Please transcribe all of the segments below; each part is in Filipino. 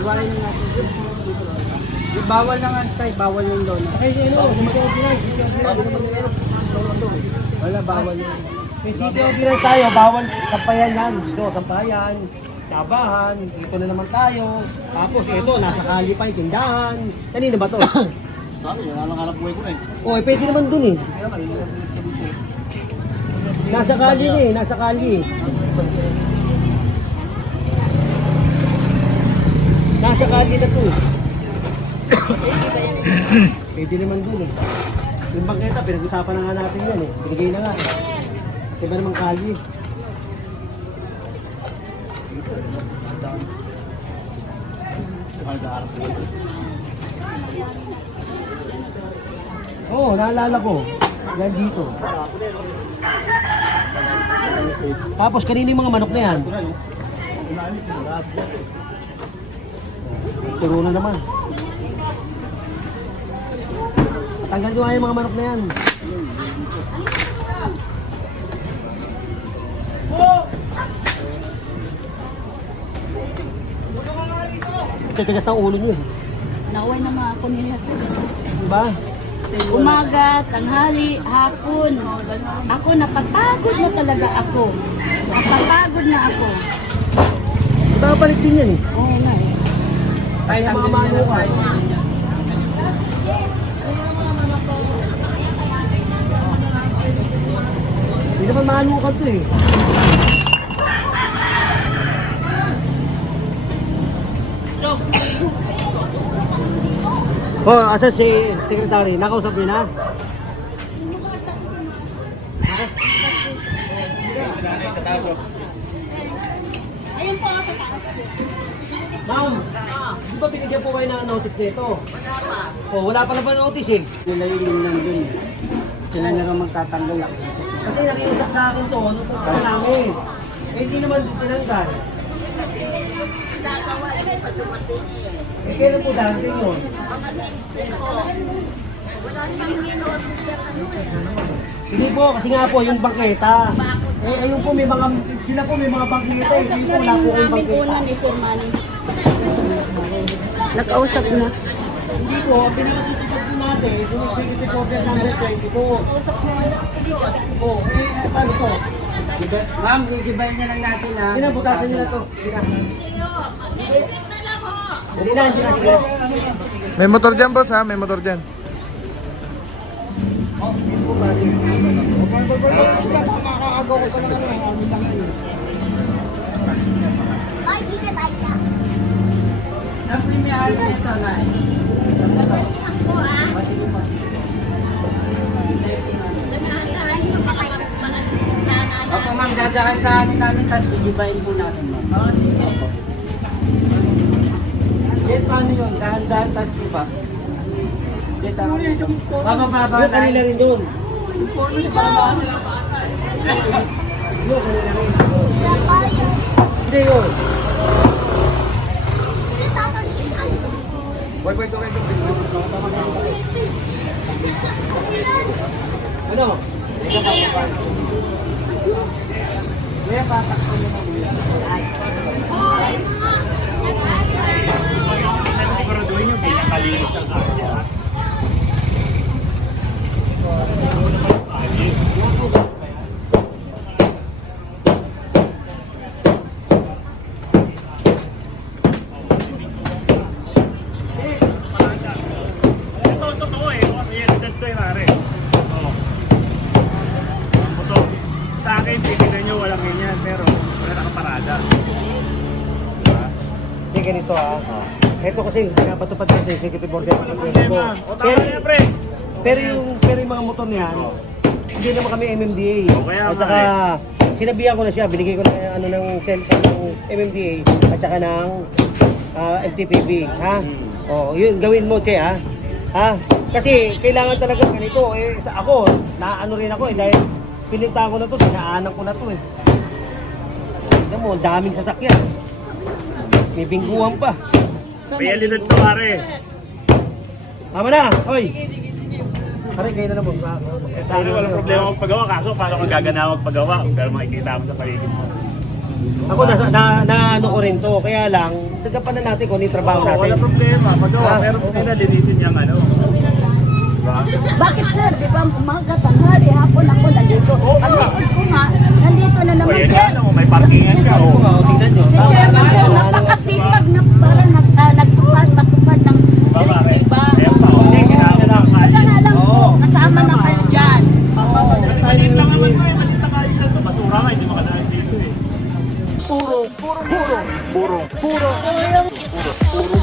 Iwain na natin. Bawal na nga tayo, bawal yung lona. Ay, ano, City Ordinance. Wala, bawal yun. May City Ordinance tayo, bawal sampayan yan. Dito, sampayan, tabahan, dito na naman tayo. Tapos ito, nasa kali pa yung tindahan. Kanina ba to? Sabi, nalalanganap buhay ko na eh. Oh, pwede naman dun eh. Nasa kali na eh, nasa kali. Nasa kali na to. Pwede naman dun eh. Yung bangketa, pinag-usapan na nga natin yan eh. Binigay na nga eh. Diba naman kali? Oo, naalala ko. Yan dito. Tapos kanina yung mga manok na yan. Turo na naman. Tanggal nyo nga yung mga manok na yan. Titigas ng ulo nyo. Naway na mga ako nila sila. Diba? Umaga, tanghali, hapon. Ako napapagod na talaga ako. Napapagod na ako. Babalik din yan eh. Oo nga eh. Tayo, Mga hanggang mano na ka. tayo. Hindi naman manukan to eh. Oh, asa si secretary? Nakausap niyo na? Ayun po sa taas. Ma'am, di ba binigyan po kayo ng notice nito? Wala pa. Oh, wala pa na ba notice eh? Sila yung nandun eh. Sila na lang magtatanggal ako. Kasi nakiusap sa akin to, ano po pa namin? Eh, hindi naman tinanggal. Kasi nagawa rin pa dumating eh. Eh, kailan po darating yun? Mga next day po. Wala namang ninotin yan ano eh. Hindi po, kasi nga po, yung bangketa. Eh, ayun po, may mga, sila po may mga bangketa eh. Nakausap Hindi na po, wala rin po kayong namin bangketa. una ni Sir Manny. Nakausap na. Hindi po, pinakatutupad po natin, yung security order number 20 po. Nakausap na rin. Po, eh, paano po? Ma'am, gigibayin na lang natin ha. Hindi na, butasan nyo na to. Hindi na. Mag-explain na lang ho. Hindi na, hindi na, sige. May motor dyan, boss, ha? May motor dyan. Oh, hindi po ba? Sila, makakagaw ko talaga ng amin lang yan eh. Ay, di na tayo sa. Ang premiere nito na eh. Ako ah. Ganahan yung mga sana. Opo ma'am, dadaan-daan namin, tapos gigibayin po natin ma'am. Oo, sige. Eh, paano yun? Dahan-dahan, tapos iba. Dito. Bababa Yung kanila tayo. rin yun. Hindi yun. Wait. Ano? Kaya patakbo nyo na ulit. Siguraduhin nyo, pinakalinis ang area. Ito, totoo eh. Yan, ito yung pare. Oo. Ito, sa akin, titignan nyo, walang ganyan, pero wala nakaparada. Diba? Hindi ganito ah. Ito kasi pinapatupad natin yung executive order. Problema. O, tama na yan, pre. Pero yung mga motor niyan, hindi naman kami MMDA. O, kaya At nga saka, sinabihan ko na siya, binigay ko na ano ng cellphone ng MMDA at saka ng LTPB, ha? Oh, yun gawin mo, Che, ha? Ha? Kasi kailangan talaga ganito eh ako, naano rin ako eh dahil pininta ko na to, dinaanan ko na to eh. Tignan mo, ang daming sasakyan. May bingguhan pa. Payalidad to, pare. Tama na, hoy. Pare, kayo na naman. Sa akin, walang problema magpagawa. Kaso, paano kang gagana magpagawa? Pero makikita mo sa paligid mo. Ako na ano ko rin to, kaya lang, nagkapan na natin kung ano yung trabaho natin. Wala problema, magawa. Ah. Pero kailan linisin niyang ano. Diba? Bakit sir, di ba umaga, tanghali, hapon ako nandito. Ang likod ko nga, nandito na O naman yan sir. yan, oh, may parkingan ka. Si- Oh. Oo, tingnan nyo. Si Chairman sir, napakasipag na parang nagtupad ng direktiba. Kaya pa, oh. Hindi, kailangan lang. Wala nga lang po, Oo. kasama na kayo dyan. Kasi maliit lang naman to eh. Maliit na kain lang to. Basura nga, hindi makadaan dito eh. Purong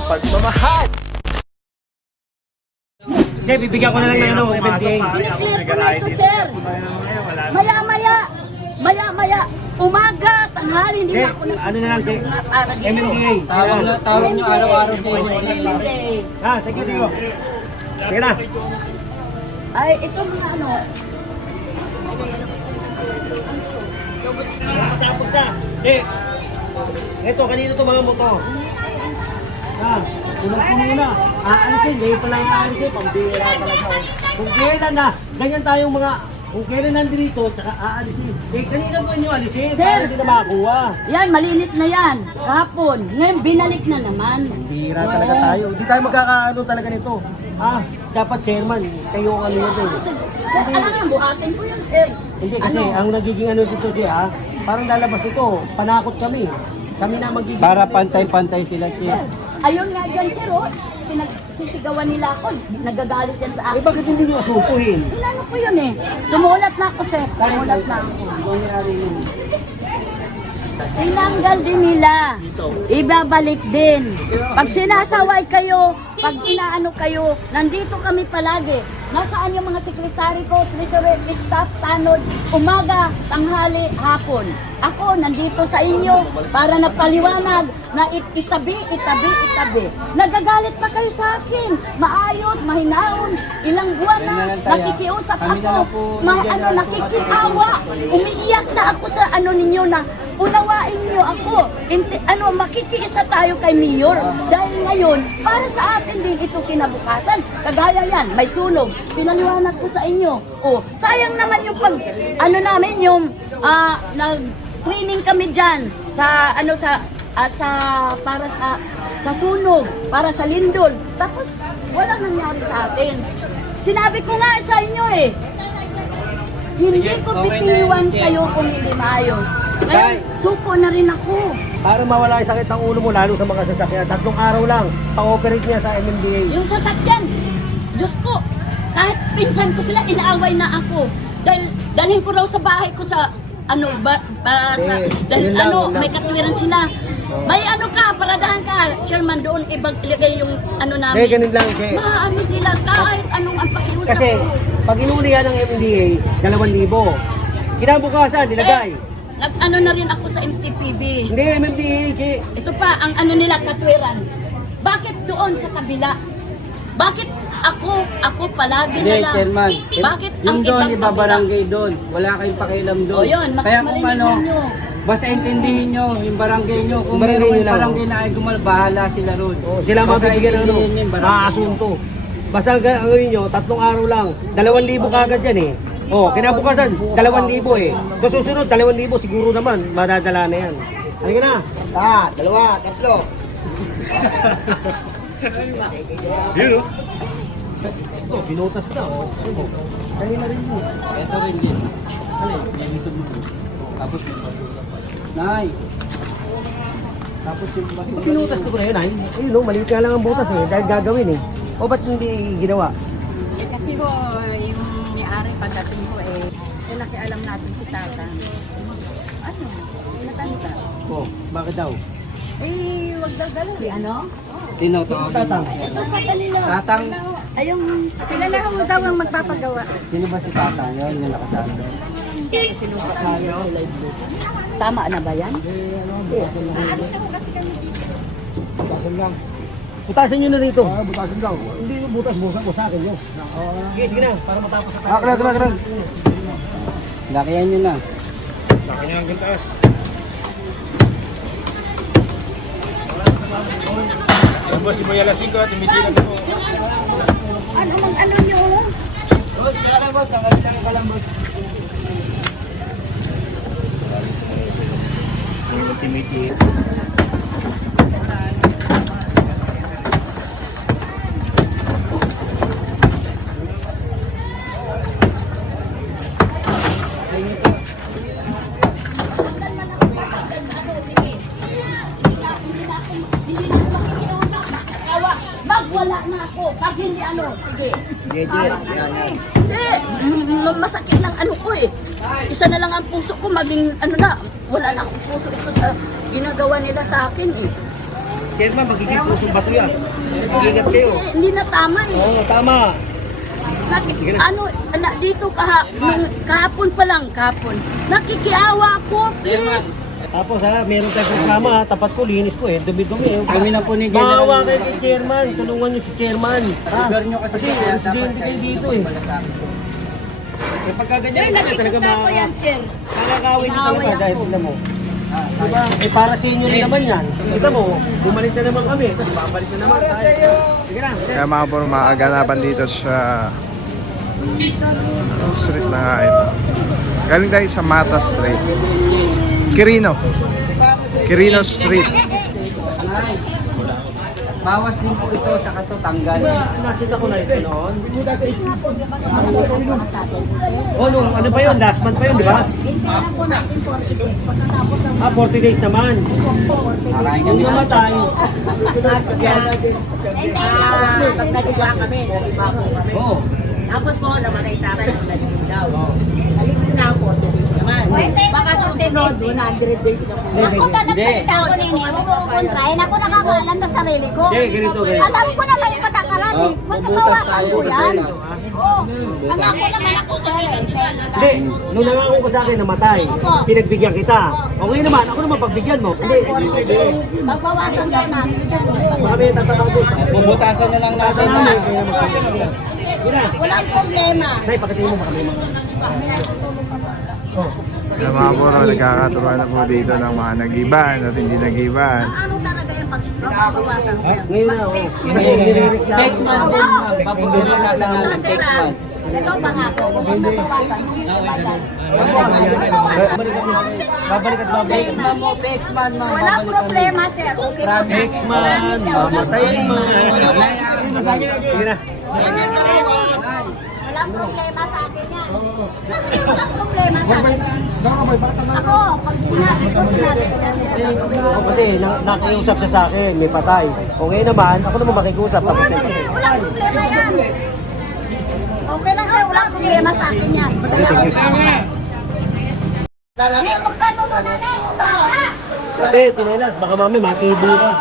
pagmamahal. Hindi, bibigyan ko na lang ng ano, MMDA. Piniclear ko na ito sir. Maya-maya, umaga, tanghali, hindi Hindi, na ako ano na lang, Che? para dito. MMDA. Tawag nyo araw-araw sa inyo. Hindi. Ah, thank you. Sige na. Ay, ito mga ano, Matapos na. Eh, eto, kanino to mga moto? Ah, tulog ko muna. Aalisin, ngayon pa lang aalisin. Pambira talaga. Kung kailan na, ganyan tayong mga, kung kailan nandito, tsaka aalisin. Eh, kanina po inyo alisin, Sir. para hindi na makakuha. yan, malinis na yan. Kahapon. Ngayon, binalik na naman. Pambira talaga tayo. Hindi tayo magkakaano talaga nito. Ah, dapat chairman, kayo ang ano yun. Sir, alam nga, buhatin ko yun, sir. Hindi kasi ang nagiging ano dito di parang lalabas dito, panakot kami. Kami na magiging Para pantay-pantay sila, Che. Ayun nga dyan, sir, oh. Pinagsisigawan nila ako. Nagagalit yan sa Eh akin. bakit hindi nyo asupuhin? Ano po yun eh. Sumulat na ako, sir. Sumulat na ako. Tinanggal din nila. Ibabalik din. Pag sinasaway kayo, pag inaano kayo, nandito kami palagi. Nasaan yung mga sekretary ko, treasurer, staff, tanod, umaga, tanghali, hapon. Ako, nandito sa inyo para napaliwanag na itabi. Nagagalit pa kayo sa akin. Maayos, mahinaon. Ilang buwan na, Ganyan lang tayo. nakikiusap Kami na ako. lang po nandiyan na- Nakikiawa. Umiiyak na ako sa ano ninyo na unawain niyo ako. Makikiisa tayo kay Mayor. Dahil ngayon, para sa atin din ito kinabukasan. Kagaya yan, may sunog. Pinaliwanag ko sa inyo. Oh, sayang naman yung namin, yung nag-training kami dyan sa para sa sunog, para sa lindol. Tapos, walang nangyari sa atin. Sinabi ko nga sa inyo eh, hindi ko pipiliwan kayo kung hindi maayos. Ngayon, suko na rin ako. Para mawala yung sakit ng ulo mo, lalo sa mga sasakyan. 3 araw lang, pa-operate niya sa MMDA. Yung sasakyan, Diyos ko, kahit pinsan ko sila, inaaway na ako. Dahil dalhin ko raw sa bahay ko sa dahil yun lang. may katwiran sila. May paradahan ka, chairman, doon ilagay yung namin. Ganun lang, Che. Maano sila, kahit anong ang pakiusap Kasi, ko. pag inuli yan ng MMDA, 2,000. Kinabukasan, nilagay. Nag-ano na rin ako sa MTPB. Hindi, MMDA, Che. Ito pa, ang nila, katwiran. Bakit doon sa kabila? Bakit ako palagi Hindi, na lang? Chairman. Bakit Yung doon, ibang ibabarangay doon. Wala kayong pakialam doon. O yun, Kaya kung marinig ano, ninyo. basta intindihin nyo yung barangay nyo. Kung Yung barangay meron nyo yung lang. barangay na ay gumal, bahala sila ron. Sila Basta mabibigyan ng intindihin nyo yung barangay. maasunto. Basta ang gawin nyo, 3 araw lang, 2,000 kagad yan eh. Oh, kinabukasan, 2,000 eh. Sa susunod, 2,000 siguro naman, madadala na yan. Halika na. 2, 3. Yun, oh. Ito, binutas na. Oh. Kanina rin mo. Ito rin din. May lisod mo. Tapos yung basura pa. Nay! Tapos yung basura. Binutas ko na yun ay. Ayun no, maliit nga lang ang butas eh, dahil gagawin eh. O ba't hindi ginawa? Kasi ho, yung may-ari pagdating ko nakialam natin si Tata. Ano? Natanda. Oh, bakit daw? Wag daw galaw. Si ano? Sino tawagin mo? Tatang. Ito sa kanila. Tatang? Ayong Sila na ho daw ang magpapagawa. Sino ba si Tatang? Yun, yung nakasama doon. tama na ba yan? Butasan lang. Butasan nyo na dito. Butasan daw. Hindi yung butas ko sa akin yun. Sige, sige na, para matapos sa tayo. Klag. Lakihan nyo na. Sa kanya hanggang taas. Yan boss, si Boy Alasing ko at tumigilan ako. Ano nyo? Boss, kaya lang boss, nakalitan ka lang boss. ultimate year. Magwala na ako. Pag hindi ano, sige. Sige, yan. Masakit lang ano ko eh. Isa na lang ang puso ko, maging ano na, wala na akong puso ito sa ginagawa nila sa akin eh. Chairman, magiging pusong bato yan. Mag-ingat kayo. Hindi na tama eh. Oo, tama. Dito kahapon pa lang, nakikiawa ako, please. Tapos meron tayong programa, tapat ko, linis ko eh, dumi-dumi eh. Kami na po ni General. Bawa kayo kay Chairman, tulungan niyo si Chairman. Lugar nyo kasi kaya dapat hindi kayo dito eh. Eh pagka ganyan, Sir, talaga nakikita ko yan, sir. makakawin niyo Inaaway talaga ako. dahil sila mo. Diba? Eh para sa inyo rin naman yan. Kita mo, bumalik na naman kami, tapos babalik na naman tayo. Sige na, sige. Kaya mga bro, maaganapan dito sa street na nga ito. Galing tayo sa Mata Street. Quirino Street. Bawas din po ito, saka to tanggal. Nasita ko na ito noon. Nung ano pa yun? Last month pa yun, di ba? 40 days naman. Marahin Nung kami sa namatay, Pag nag-iba kami, oo. Tapos po, namatay tatay ng nalimutin daw. Nalimutin na ako, 40 days naman. Baka susunod, 100 days na po. Ako ba nagsalita ako nini? Ako po kontrahin. Ako nakakaalam sa sarili ko. Hindi, ganito, ganito. Alam ko naman yung patakaran eh. Magkawasan ko yan. Oo. Ang ako naman ako sir eh. Hindi, nung nangako ka sa akin namatay, pinagbigyan kita. Okay naman, ako naman pagbigyan mo. Hindi, hindi. Magbawasan ka namin. Baka may tatanong ko. Bubutasan na lang natin. Sige na. Walang problema. Nay, pakitingin mo baka may mga. Kaya mga bro, nagkakaturuan na po dito ng mga nag-iban at hindi nag-iban. Ano talaga yung pagbawasan ko? Ngayon na, oh. Kasi nire-reklamo. Next month din, ma'am. Bubutasan namin next month. Ito pangako, magbawasan. Babalik at babalik. Next month mo, next month, ma'am. Walang Babalik problema sir. Okay po. Promise. Next month, mamatayin mo. Sige na. Walang problema sa akin yan. Kasi walang problema sa akin yan. Ako, pag sinabi ko sinabi ko yan sir. Kasi nakiusap siya sa akin, may patay. O ngayon naman, ako naman makikusap. Tapos na. Walang problema yan. Okay lang sir, walang problema sa akin yan. Magkano mo na na? Tinelas, baka mami makibo ka.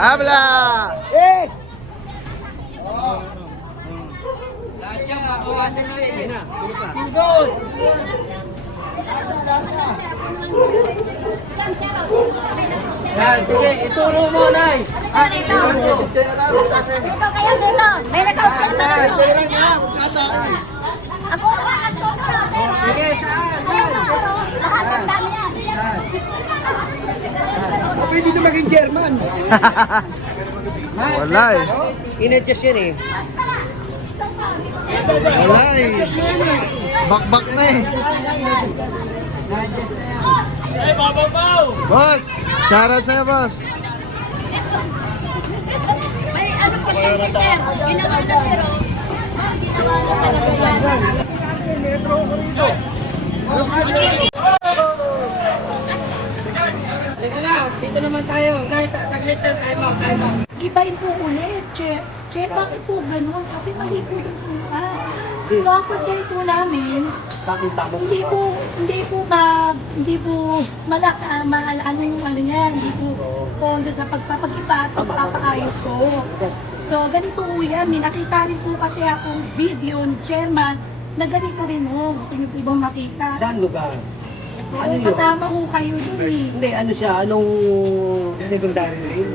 Habla! Yes! Yan, sige, ituro mo, Nay. Dito kayo dito. May nakausap na dito. Ako naman ang tono na sir. Sige, saan? Lahat ng dami yan. Pwede na maging German. Wala eh. In-adjust yan eh. Wala eh. Bakbak na eh. Boss! Shoutout sa'yo, boss! May ano po siya, sir. Ginawa na, sir. Ginawa na talaga yan. Dito naman tayo. Saglit lang tayo, tayo. Gibain po ulit, Che. Che, bakit po ganun? Kasi mali po yung sukat. So ang concern po namin, hindi po maalaano yung ano yan, hindi po pondo sa pagpapag-iba at pagpapaayos ko. So ganito po yan, may nakita rin po kasi akong video ni Chairman na ganito rin ho. Gusto niyo po bang makita? Saan lugar? Ano yun? Kasama ko kayo dun eh. Hindi, ano siya? Anong secondary rin?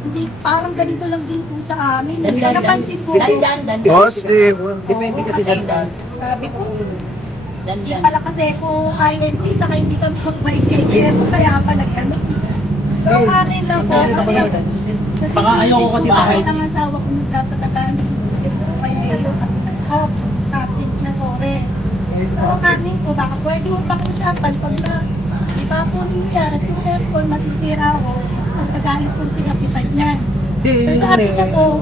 Hindi, parang ganito lang din po sa amin. Kasi napansin po. Positive. Depende kasi sa Sabi ko, hindi pala kasi ako INC, tsaka hindi kami mag-maigay kaya pala gano'n. So, akin lang po. Baka ayoko kasi kahit ang asawa ko nagtatatagaan. May mayo, hop, captain na sore. So, akin po, baka pwede mo pag-usapan pag na, iba po niyo yan, yung aircon, masisira ako. Pagkagalit po sinapitan niya. So, sabi niya po,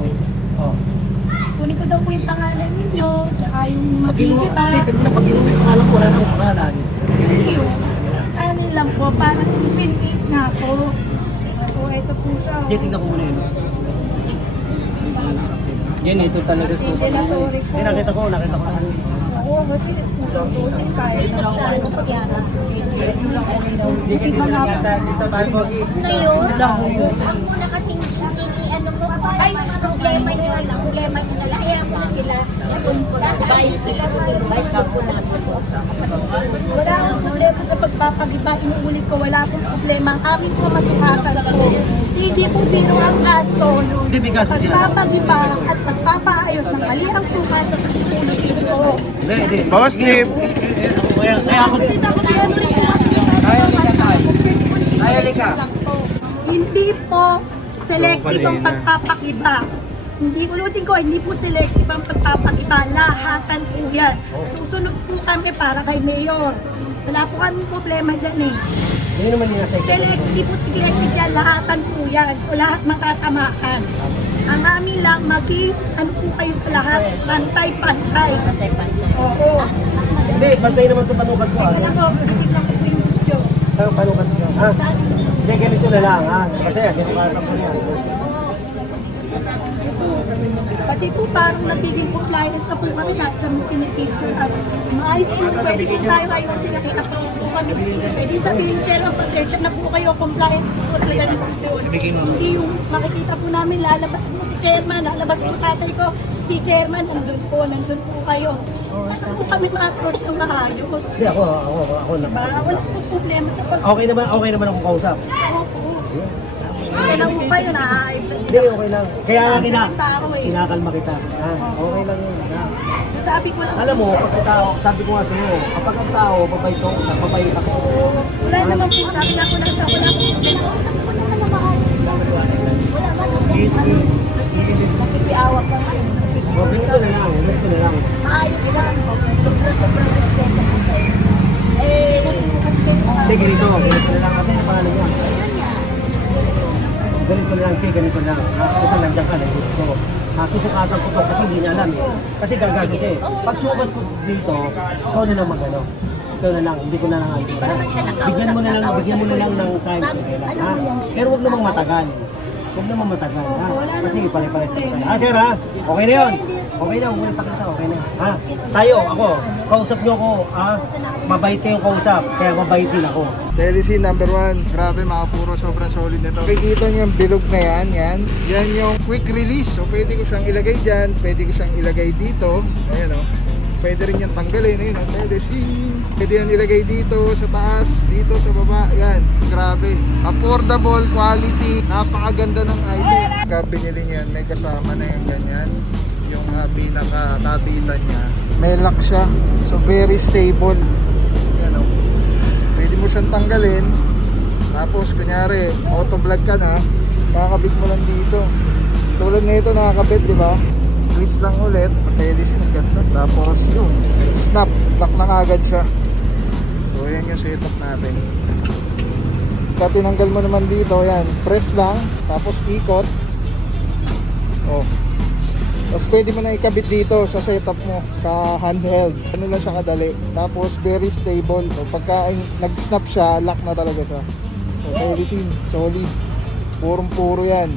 kunin ko daw po yung pangalan ninyo, tsaka yung mabibiba. Pag-inuwi ko alam ko, wala nang pangalan. Ano lang po, parang pinlis nga po. So, ito po siya. Tingnan ko muna yun. Yan, ito talaga sa Ventilatory po. Nakita ko. Oo, kasi tutusin kaya na ano pag isa. Hindi ba nga Dito tayo, Bogi. Ngayon, ang muna kasing ano mo, ay problema nyo na lang. Kaya mo na sila. Kasi dadaan sila wala akong problema sa pagpapagiba. Inuulit ko, wala akong problema. Ang aming pamasukatan ko. Kasi hindi po biro ang gastos. Pagpapagiba at pagpapaayos ng mali ang sukat sa inuulitin ko. Positive. Kaya ako Kasi sa gobyerno rin po hindi po selective ang pagpapakiba. Hindi ulitin ko, hindi po selective ang pagpapakiba. Lahatan po yan. Susunod po kami para kay Mayor. Wala po kami problema dyan eh. Hindi naman nila sa Selective po selective yan. Lahatan po yan. So lahat matatamaan. Ang amin lang, maging ano po kayo sa lahat, pantay-pantay. Oo. Hindi, bantay naman ito panukat ko. Alam mo, titignan ko po yung video. Pero panukat ko. Ha? Hindi, ganito na lang. Ha? Kasi, ganito ka lang yan. Kasi po parang nagiging compliance na po kami at kami pinipicture at maayos po, pwede po tayo kayo kasi naki-approach po kami. Pwede sabihin, Chairman, pasensya na po kayo, compliance po talaga ng sityo. Hindi yung makikita po namin, lalabas po si Chairman, lalabas po tatay ko, si Chairman, nandun po kayo. Ano po kami ma-approach ng maayos? Hindi, ako na. Diba? Wala po problema sa pag... Okay naman akong kausap. Opo. Kasi na po kayo, na-i-vlog Hindi, okay lang. Kaya nga tao eh. kinakalma kita. Ha? Okay lang yun. Ha? Sabi ko lang, Alam mo, kapag tao, sabi ko nga sa'yo, kapag ang tao, babait ko, babait ako. wala naman po, sabi nga ko lang sa wala po. Nakikiawak ka nga. Ganito na lang. Maayos lang. Sobrang respeto ko sa'yo. Sige, ganito na lang. Ate, paano yan? Ganito lang, ganito lang. Ito nandiyan ka, nandito ko. Susukatan ko to kasi hindi niya alam eh. Kasi gagago siya eh. Pag sukat ko dito, ikaw na lang magano. Ikaw na lang, hindi ko na lang alam. Bigyan mo na lang ng time. Ha? Pero huwag namang matagal. Ha? Kasi pare-pares tayo. Sir ha? Okay na yun. Okay na, huwag na pakita. Okay na. Ha? Tayo, ako. Kausap niyo ako. Ha? Mabait kayong kausap. Kaya mabait din ako. Telecine number 1. Grabe mga puro, sobrang solid nito. Nakikita niyo yung bilog na yan. Yan yung quick release. So pwede ko siyang ilagay dyan. Pwede ko siyang ilagay dito. Ayan o. Pwede rin yan tanggalin. Ayun ang telecine. Pwede yan ilagay dito sa taas, dito sa baba. Yan. Grabe. Affordable, quality. Napakaganda ng item. Pagka binili niyan, may kasama na yung ganyan. Yung pinaka-kabitan niya. May lock siya. So very stable. Yan o. Pwede mo siyang tanggalin. Tapos kunyari auto vlog ka na, kakabit mo lang dito. Tulad na ito nakakabit, di ba? Twist lang ulit, telecine ang ganda. Tapos yun, snap, lock na agad siya. So yan yung setup natin. Pag tinanggal mo naman dito, yan, press lang, tapos ikot. Oh. Tapos pwede mo na ikabit dito sa setup mo, sa handheld. Ano lang siya kadali. Tapos very stable. So, pagka nag-snap siya, lock na talaga siya. So telecine, solid. Purong-puro yan.